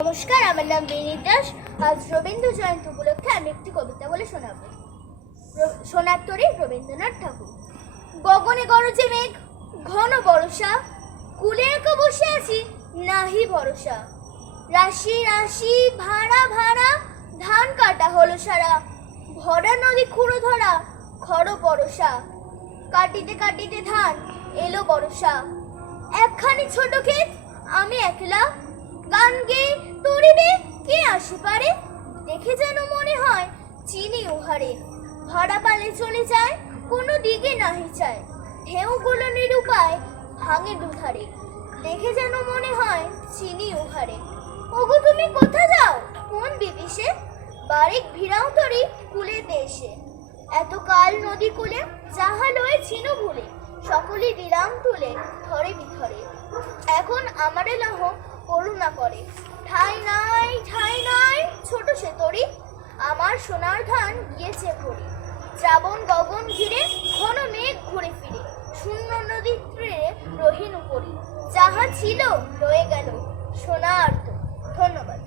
নমস্কার, আমার নাম বিনীত দাস। আজ রবীন্দ্র জয়ন্তী উপলক্ষে আমি একটি কবিতা বলে শোনাবো। সোনার তরী, রবীন্দ্রনাথ ঠাকুর। গগনে গরজে মেঘ, ঘন বর্ষা, কুলে একা বসে আছি নাহি ভরসা। রাশি রাশি ভাড়া ভাড়া, ধান কাটা হলো সারা, ভরা নদী খুঁড়ো ধরা, খড় পরশা। কাটিতে কাটিতে ধান এলো বর্ষা, একখানি ছোট ক্ষেত আমি একলা, গান গেয়ে তরিবে কে আসে পারে, দেখে যেন মনে হয় চিনি উহারে। ভরা পালে চলে যায় কোনো দিকে নাহি চায়, ঢেউগুলো নিরুপায় ভাঙে দুধারে, দেখে যেন মনে হয় চিনি উহারে। ওগো তুমি কোথা যাও কোন বিদেশে, বারেক ভিড়াও তরি কুলে দেশে। এত কাল নদী কুলে যাহা লয়ে ছিন ভুলে, সকলে দিলাম তুলে ধরে বিধরে। এখন আমারে লহ করুণা করে, ঠাই নাই ছোট সে তরি, আমার সোনার ধান গিয়েছে ভরি। শ্রাবণ গগন ঘিরে ঘন মেঘ ঘুরে ফিরে, শূন্য নদীর তীরে রহিনু পরি। যাহা ছিল রয়ে গেল সোনার তো। ধন্যবাদ।